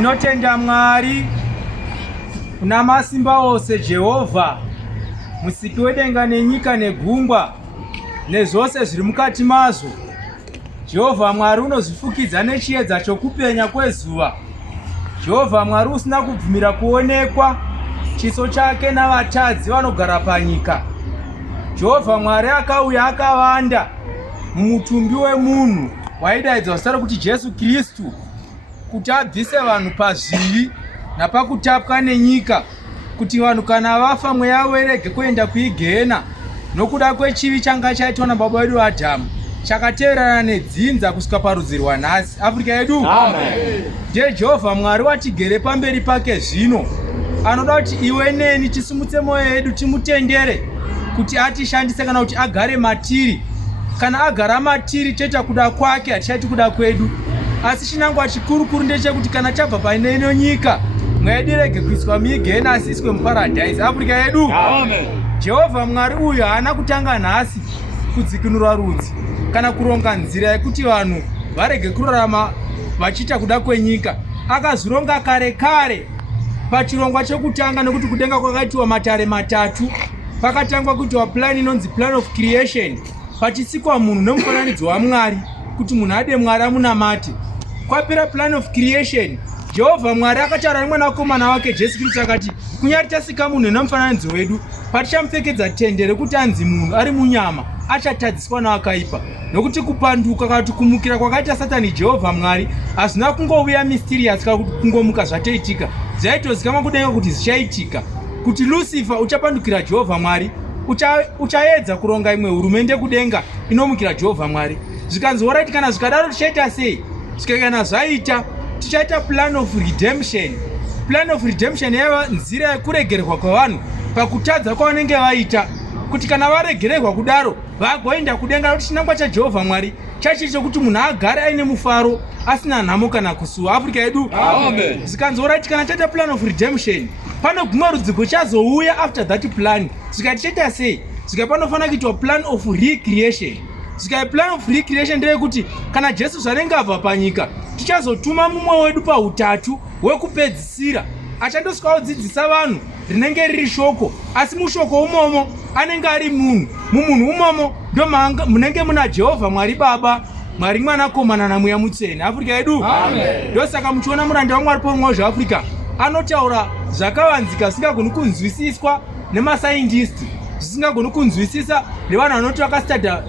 Tinotenda Mwari una masimba ose, Jehovha musiki wedenga nenyika negungwa nezvose zviri mukati mazvo. Jehovha Mwari unozvifukidza nechiedza chokupenya kwezuva. Jehovha Mwari usina kubvumira kuonekwa chiso chake navatadzi vanogara panyika. Jehovha Mwari akauya akavanda mumutumbi wemunhu waidaidzwa zita rokuti Jesu Kristu, kuti abvise vanhu pazvivi napakutapwa nenyika, kuti vanhu kana vafa mweya werege kuenda kuigehena nokuda kwechivi changa chaitwa nababa vedu Adhamu, chakateverana nedzinza kusvika parudzi rwanhasi. Afrika yedu ndiye Jehovha Mwari watigere pamberi pake zvino. Anoda kuti iwe neni tisimutse mwoyo yedu timutendere kuti atishandise kana kuti agare matiri. Kana agara matiri toita kuda kwake, hatichaiti kuda kwedu. Asi chinangwa chikuru ndechekuti kana chabva pane ino nyika, mweya yedu irege kuiswa muigehena asi iswe muparadhaisi. Afrika yedu Jehovha Mwari uyu haana kutanga nhasi kudzikinura rudzi kana kuronga nzira yekuti vanhu varege kurarama vachiita kuda kwenyika. Akazvironga kare kare pachirongwa chokutanga, nekuti kudenga kwakaitiwa matare matatu. Pakatangwa kuitiwa plan inonzi plan of creation, pachisikwa munhu nemufananidzo waMwari kuti munhu ade Mwari amunamate. Kwapera plan of creation, Jehovha Mwari akataura nemwanakomana wake Jesu Kristu akati, kunyari tasika munhu nemufananidzo wedu, patichamupfekedza tende rekuti anzi munhu ari munyama achatadziswa navakaipa. Nokuti kupanduka kana kuti kumukira kwakaita Satani Jehovha Mwari hazvina kungouya mysterious kana kuti kungomuka zvatoitika, zvaitozikamwa kudenga kuti zvichaitika, kuti Lucifer uchapandukira Jehovha Mwari, uchaedza kuronga imwe hurumende kudenga inomukira Jehovha Mwari. Zvikanzi alright, kana zvikadaro tichaita sei? Zvikana zvaita tichaita plan of redemption. Plan of redemption yaiva nzira yekuregerwa kwavanhu pakutadza kwavanenge vaita, kuti kana varegererwa kudaro vagoenda kudenga. Nokuti chinangwa chaJehovha Mwari chachicho kuti munhu agare aine mufaro asina nhamo kana kusuwa. Afrika yedu zvikanzi alright, kana taita plan of redemption, pano gumwe rudzi kuchazouya after that plan. Zvikati chaita sei? Zvika panofanira kuitwa plan of recreation. Zvika plan of recreation ndeyekuti kana Jesu zvanenge abva panyika, tichazotuma mumwe wedu pautatu hwekupedzisira achandosvika kudzidzisa vanhu rinenge riri shoko. Asi mushoko umomo anenge ari munhu. Mumunhu umomo ndo munenge muna Jehovha Mwari Baba, Mwari Mwanakomana naMweya Mutsvene. Afrika yedu ndosaka muchiona muranda waMwari pomwe zvaAfrica anotaura zvakavanzika zvisingagoni kunzwisiswa nemasaindisti, zvisingagoni kunzwisisa nevanhu vanoti vakastada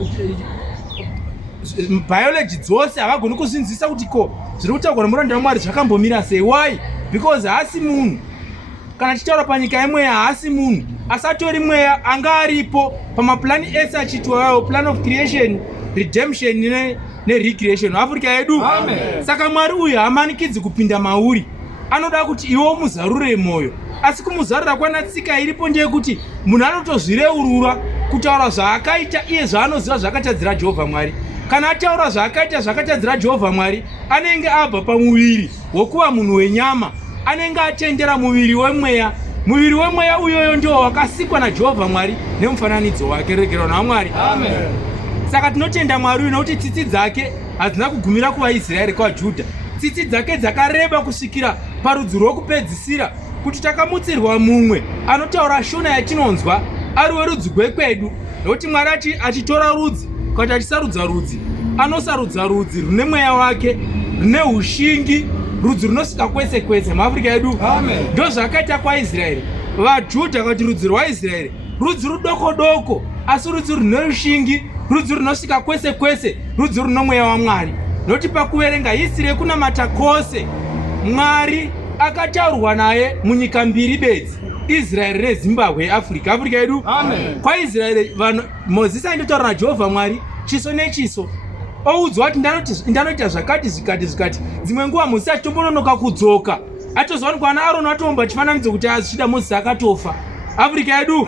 biology dzose, havagoni kuzvinzwisisa kuti ko zviri kutaurwa nemuranda waMwari zvakambomira sei. Why? Because haasi munhu. Kana tichitaura panyika yemweya haasi munhu, asi atori mweya anga aripo pamaplani ese achiitwayo, plan of creation, redemption nerecreation. Afrika yedu saka Mwari uyu hamanikidzi kupinda mauri, anoda kuti iwe muzarure mwoyo. Asi kumuzarura kwanatsika iripo ndeyekuti munhu anotozvireurura kutaura zvaakaita iye zvaanoziva zvakatadzira Jehovha Mwari. Kana ataura zvaakaita zvakatadzira Jehovha Mwari, anenge abva pamuviri wokuva munhu wenyama, anenge atendera muviri wemweya. Muviri wemweya uyoyo ndio wakasikwa naJehovha Mwari nemufananidzo wake. Regerwa naMwari. Saka tinotenda Mwari uyu nokuti tsitsi dzake hadzina kugumira kuvaIsraeri kwaJudha. Tsitsi dzake dzakareba kusvikira parudzi rwokupedzisira, kuti takamutsirwa mumwe anotaura shona yatinonzwa ari werudzi gwekwedu. Nokuti Mwari achitora rudzi kuti achisarudza rudzi, anosarudza rudzi rune mweya wake, rune ushingi, rudzi runosvika kwese kwese. Muafrika yedu ndo zvakaita kwaIsraeri. VaJudha kuti rudzi rwaIsraeri rudzi rudoko doko, asi rudzi rune rushingi, rudzi runosvika kwese kwese, rudzi rune mweya waMwari. Nokuti pakuverenga history yekunamata kwose, Mwari akataurwa naye munyika mbiri bedzi, Israeri neZimbabwe. Afrika yedu kwaIsraeri vanhu Mozisi aindotaura naJehovha Mwari chiso nechiso, oudzwa kuti ndanoita zvakati zvikati. Dzimwe nguva Mozisi achitombononoka kudzoka, atozwa kuti kwana Aroni atomba chifananidzo kuti azvichida Mozisi akatofa. Afrika yedu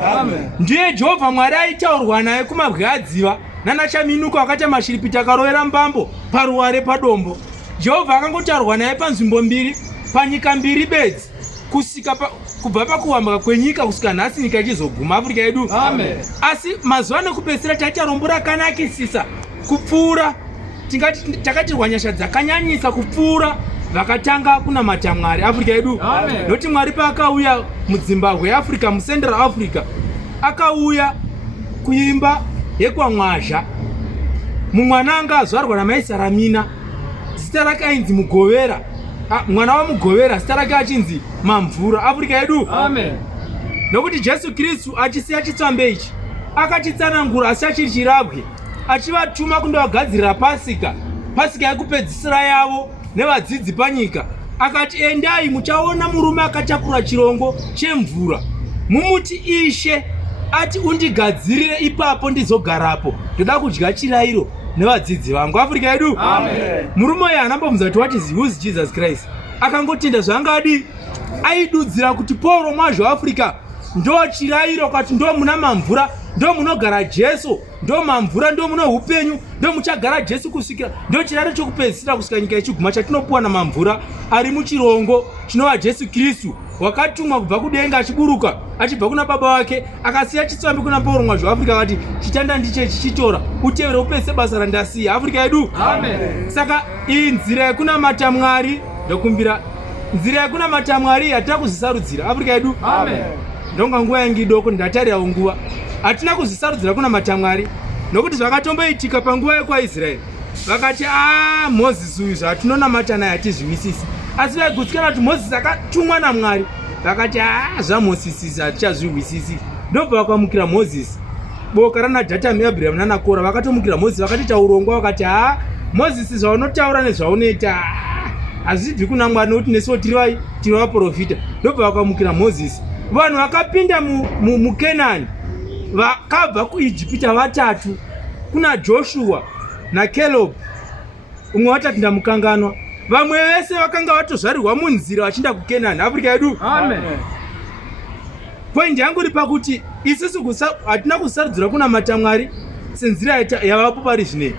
ndiye Jehovha Mwari aitaurwa naye kumabwe adziva nanachaminuka wakati mashiripiti akarovera mbambo paruware padombo. Jehovha akangotaurwa naye panzvimbo mbiri panyika mbiri bedzi, kusika kubva pakuwamba kwenyika kusvika nhasi nyika ichizoguma. Afrika yedu asi mazuva nekupedzisira taita rombo rakanakisisa kupfuura. Takatirwa nyasha dzakanyanyisa kupfuura vakatanga kunamata Mwari Afrika yedu. Noti Mwari paakauya muZimbabwe Africa, muCentral Africa, akauya kuimba yekwamwazha. Mumwana anga azvarwa namai Saramina, zita rake ainzi Mugovera. Mwana wa Mugovera zita rake achinzi Mamvura Afrika yedu. Nokuti Jesu Kristu achisiya chitsvambe ichi akachitsanangura asi achiri chirabwe, achivatuma kundovagadzirira Pasika yekupedzisira yavo nevadzidzi panyika. Akati endai muchaona murume akatakura chirongo chemvura, mumuti Ishe ati undigadzirire, ipapo ndizogarapo, ndoda kudya chirayiro nevadzidzi vangu Afrika yedu. Murume uyu anambobvunza kuti what is who is Jesus Christ, akangotenda zvangadi, aidudzira kuti Paul mwazvo Afrika ndo chirayiro, kuti ndo muna mamvura, ndo munogara Jesu, ndo mamvura, ndo muno upenyu, ndo muchagara Jesu kusvikira, ndo chirayiro chokupedzisira kusvika nyika ichiguma chatinopuwa namamvura ari muchirongo chinova Jesu Kristu, wakatumwa kubva kudenga achiburuka achibva kuna baba wake, akasiya chitsvambe kuna Paul mwazvo Afrika, akati chitanda ndiche chichitora utevere upese basa randasiya Afrika yedu. Saka iyi nzira yekunamata Mwari ndokumbira, nzira yekunamata Mwari hatina kuzisarudzira Afrika yedu. Ndonga nguva yangu idoko ndatarirawo nguva hatina kuzisarudzira kunamata Mwari, nokuti zvakatomboitika panguva yekwaIsraeri. Vakati Mozisi uyu zvatinonamata naye hatizviwisisi, asi vaigutsikana kuti Mozisi akatumwa naMwari. Vakati zvamozisi hatichazviwisisi. Ndobva vakamukira Mozisi. Boka ranaDhatani, Abraham nanaKora vakatomukira Mozisi, vakatiita urongwa, vakati Mozisi zvaunotaura nezvaunoita hazvibvi kuna Mwari, nokuti nesuwo tiri vaprofita. Ndobva vakamukira Mozisi. Vanhu vakapinda muKenani vakabva kuIjipita vatatu, kuna Joshua naCaleb, umwe watatu ndamukanganwa. Vamwe vese vakanga vatozvarirwa munzira vachienda kuKenani Afrika yedu. Point yangu iri pakuti isusu hatina kusarudzira kunamata Mwari senzira yavapo pari zvinei.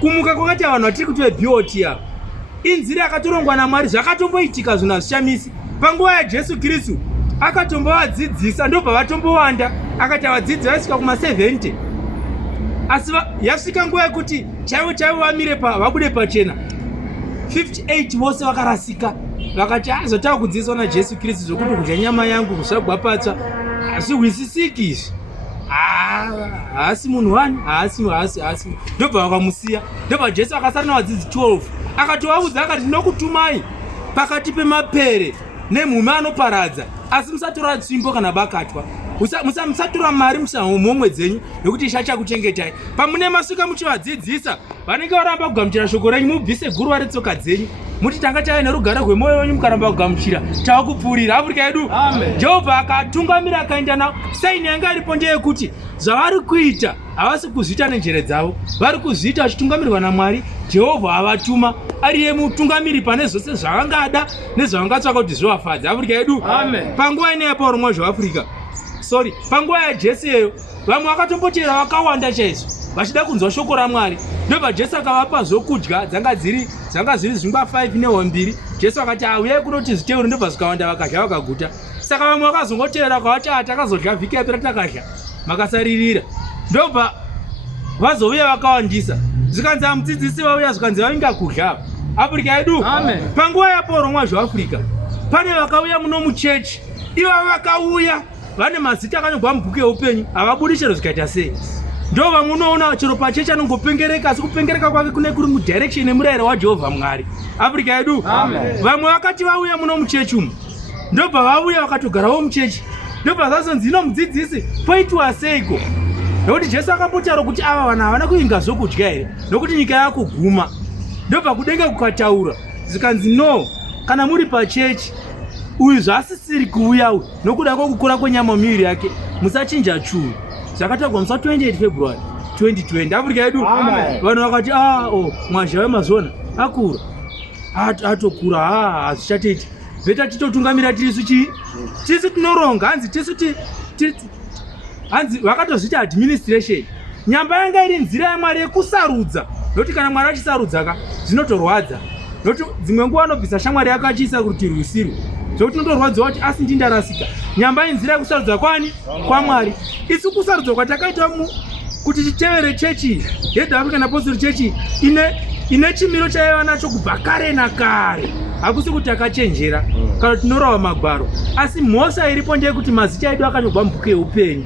Kumuka kwakati vanhu vatiri kuti veBOT ava inzira yakatorongwa naMwari. Zvakatomboitika zvinhu hazvishamisi. Panguva yaJesu Kristu akatombovadzidzisa, ndobva vatombowanda, akati vadzidzi vaisvika kuma70. Asi yasvika nguva yekuti chaivo vamire vabude pachena 58 vose vakarasika. Vakati zvatava kudzidziswa naJesu Kristu zvokuti kudya nyama yangu kuzvagwapatsva hazviwisisiki izvi, haasi munhu wani, haasi. Ndobva vakamusiya. Ndobva Jesu akasara navadzidzi 12 akatovaudza akati ndinokutumai pakati pemapere nemhume anoparadza, asi musatora tsvimbo kana bakatwa, musatora mari musamomwe dzenyu, nokuti Ishe achakuchengetai. Pamune masvika muchivadzidzisa vanenge varamba kugamuchira shoko renyu, mubvise guruva retsoka dzenyu, muti tanga tave nerugare rwemwoyo wenyu mukaramba kugamuchira, tava kupfuurira Afrika yedu. Jehovha akatungamira akaenda navo. Saini yanga iripo ndeyekuti zvavari kuita havasi kuzviita nenjere dzavo, vari kuzviita vachitungamirirwa naMwari. Jehovha avatuma ariye mutungamiri pane zvose zvavangada nezvavangatsvaka kuti zvivafadze Afrika yedu. Panguva ine yaPaul mwazvo Afrika, panguva yaJesu yeyo, vamwe vakatomboteera vakawanda chaizvo vachida kunzwa shoko raMwari. Ndobva Jesu akavapa zvokudya, dzanga zviri zvingwa 5 nehove 2. Jesu akati uyai kunoti zviteuro, ndobva zvikawanda vakadya vakaguta. Saka vamwe vakazongoteera kwavati takazodya vhiki yapera takadya, makasaririra. Ndobva vazouya vakawandisa, zvikanzi mudzidzisi vauya, zvikanzi vainga kudya Afrika yedu. Panguva yaPaul mwazvo Afrika pane vakauya muno muchechi, ivo vakauya vane mazita akanyorwa mubhuku yeupenyu, havabudi chero zvikaita sei. Ndo vamunoona chero pachechi anongopengereka, asi kupengereka kwake kune kuri mudirection yemurayiro waJehovha Mwari Afrika yedu. Vamwe vakati vauya muno muchechi umu, ndobva vauya vakatogarawo muchechi, ndobva zvazonzi ino mudzidzisi poitwa seiko, nokuti Jesu akambotaura kuti ava vanhu havana kuinga zvokudya here, nokuti nyika yakuguma. Ndobva kudenga kukataura zvikanzi no, kana muri pachechi uyu zvasisiri kuuya uyu nokuda kwokukura kwenyama miviri yake, musachinja churu. Zvakatagwa musa 28 February 2020 Afrika yedu. Vanhu vakati mwazha wemazona akura, atokura, hazvichateiti veta titotungamira tirisu tinoronga, hanzi vakatozvita administration. Nyamba yanga iri nzira yaMwari yekusarudza, nokuti kana Mwari achisarudza zvinotorwadza, nokuti dzimwe nguva anobvisa shamwari yake achiisa kurutivi rwusiru, zvokuti unotorwadziwa kuti asi ndindarasika. Nyamba inzira yekusarudza kwani? KwaMwari. Isu kusarudzwa kwatakaita kuti titevere chechi yeAfrican Apostolic Church ine ine chimiro chaiva nacho kubva kare nakare. Hakusi kuti akachenjera kana tinorava magwaro, asi mhosa iripo ndeyekuti mazita edu akanyorwa mubhuku yeupenyu.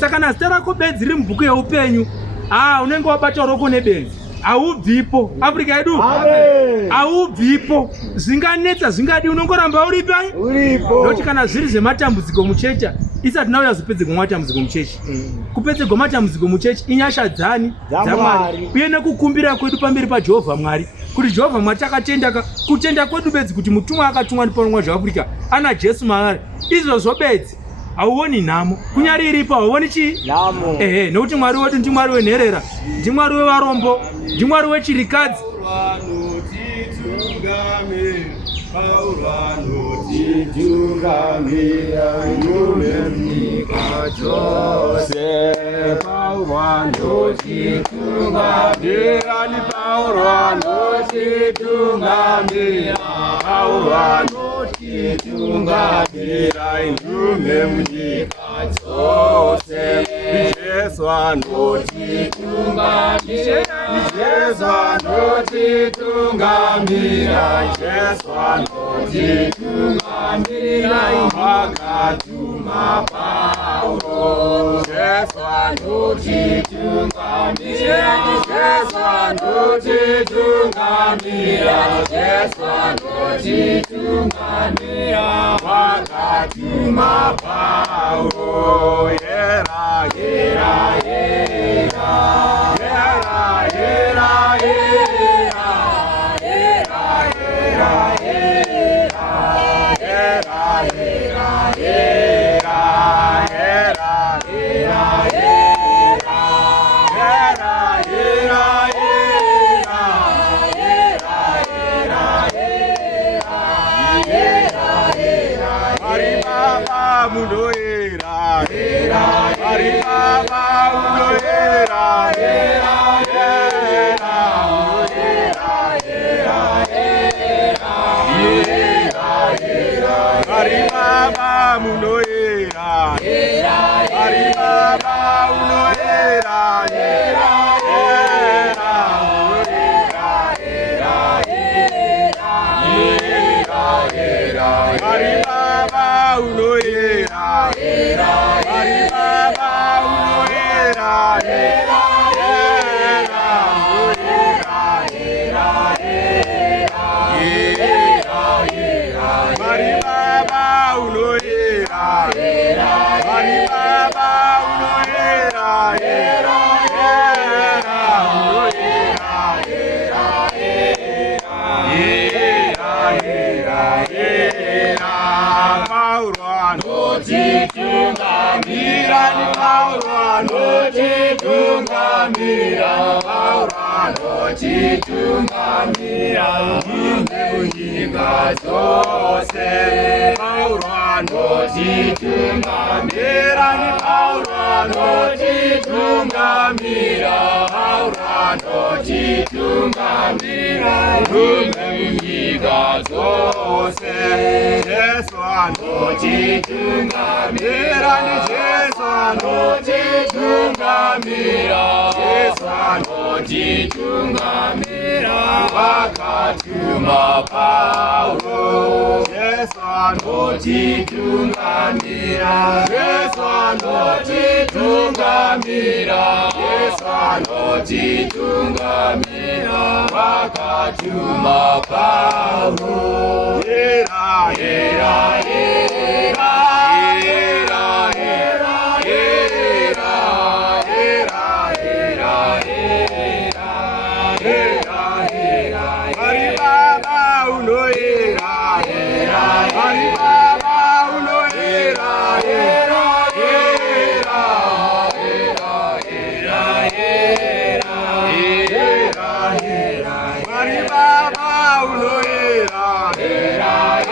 Saka kana zita rako bedzi riri mubhuku yeupenyu, unenge wabata roko nebenzi, haubvipo. Afrika yedu haubvipo. Zvinganetsa zvingadi, unongoramba uripo. Nokuti kana zviri zvematambudziko muchechi, isati nauya zopedze matambudziko muchechi. Kupedze matambudziko muchechi inyasha dzani dzaMwari, uye nekukumbira kwedu pamberi paJehovha Mwari, kuti Jehovha Mwari takatenda kutenda kwedu bedzi kuti mutumwa akatumwa nepamwe zvaAfrica ana Jesu maari. Izvozvo bedzi hauoni nhamo, kunyari iripo hauoni chi nhamo. Nokuti Mwari wedu ndiMwari wenherera, ndiMwari wevarombo, ndiMwari wechirikadzi.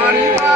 Arriba,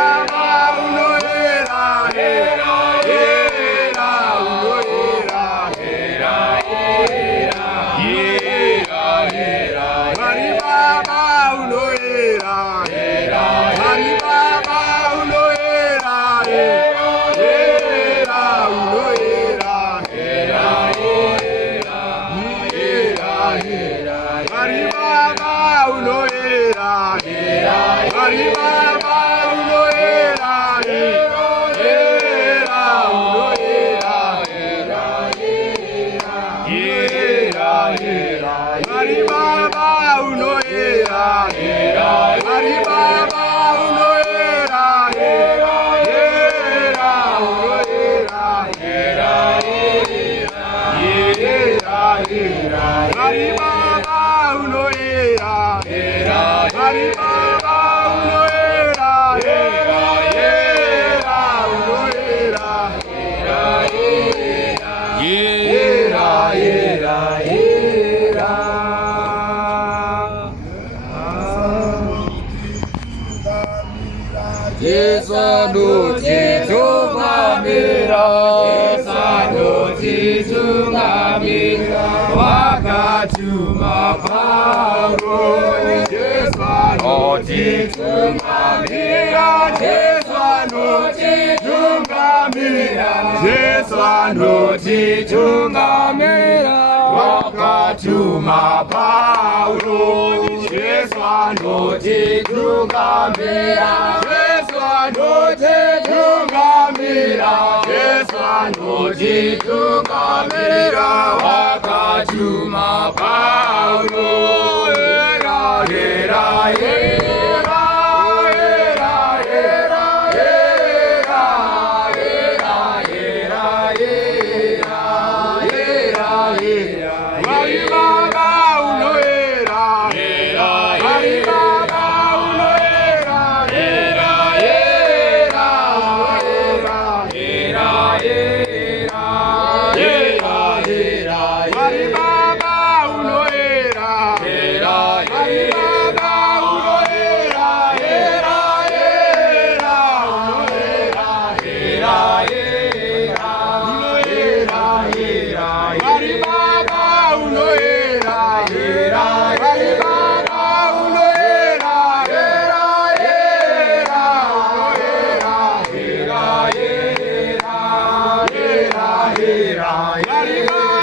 Yesu anotitungamira, Yesu anotitungamira, wakatuma Paulo. Yesu anotitungamira, Yesu anotitungamira, Yesu anotitungamira, wakatuma Paulo. Yesu anotitungamira, Yesu anotitungamira, Yesu anotitungamira, wakatuma Paulo. Era, era, era, era, era, era, era, era, era, era, Baba uno era, era, Baba uno era, era, era, era, era, era, era, Baba uno era, era, Baba uno era, era, era, era, era, uno era, era, Baba uno era, era, Baba uno era, era, era, era, era, Baba uno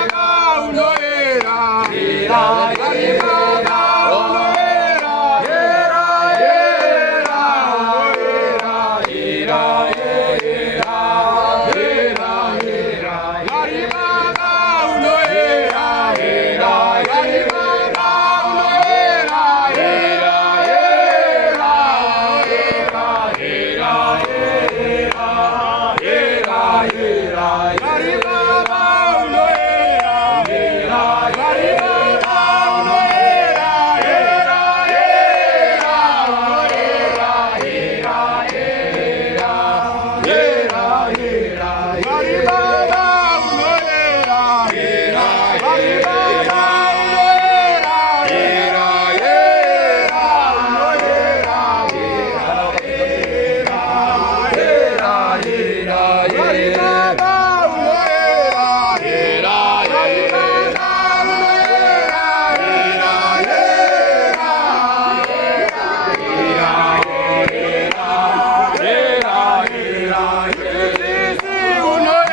era, era, Baba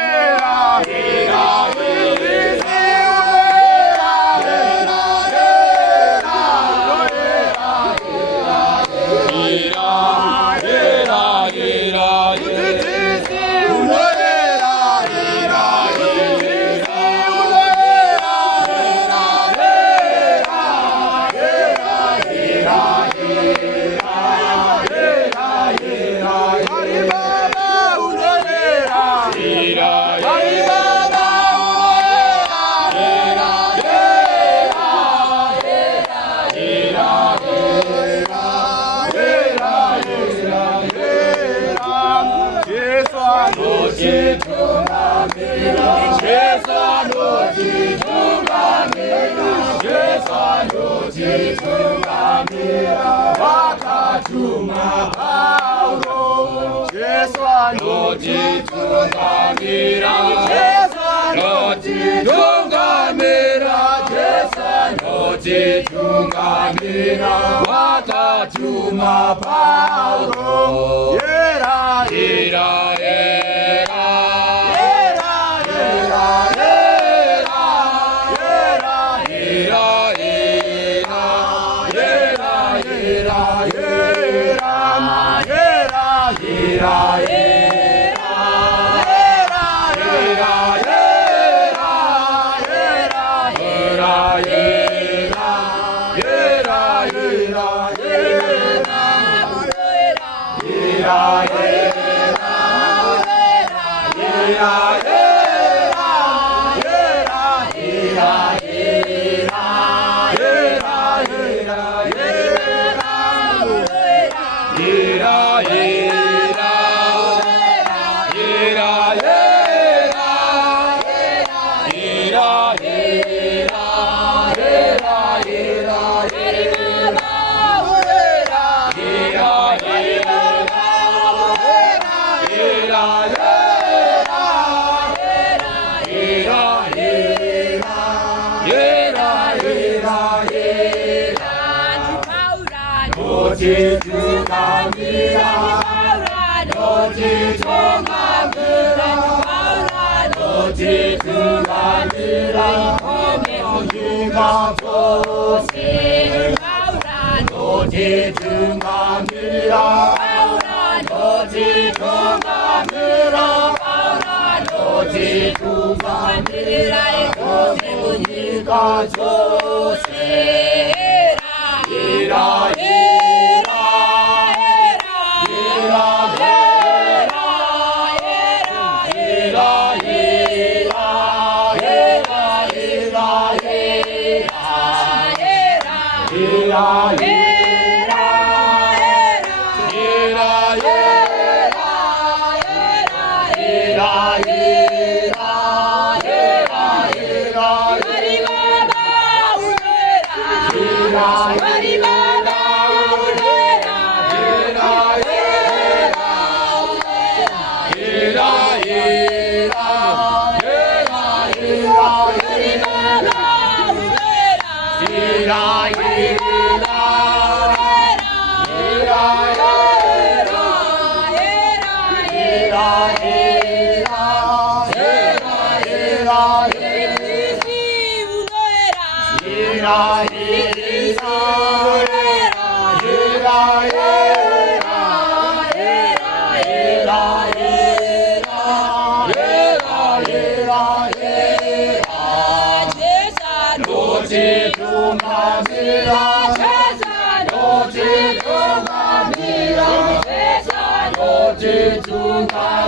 uno era, era, wakatuma Paulo. Yesu anotitungamira, Yesu anotitungamira, Yesu anotitungamira, wakatuma Paulo. Era, era, era, notitungamira, notitungamira, omega tose, notitungamira, notitungamira, notitungamira, omega tose, ira, ira, ira, notitungamira,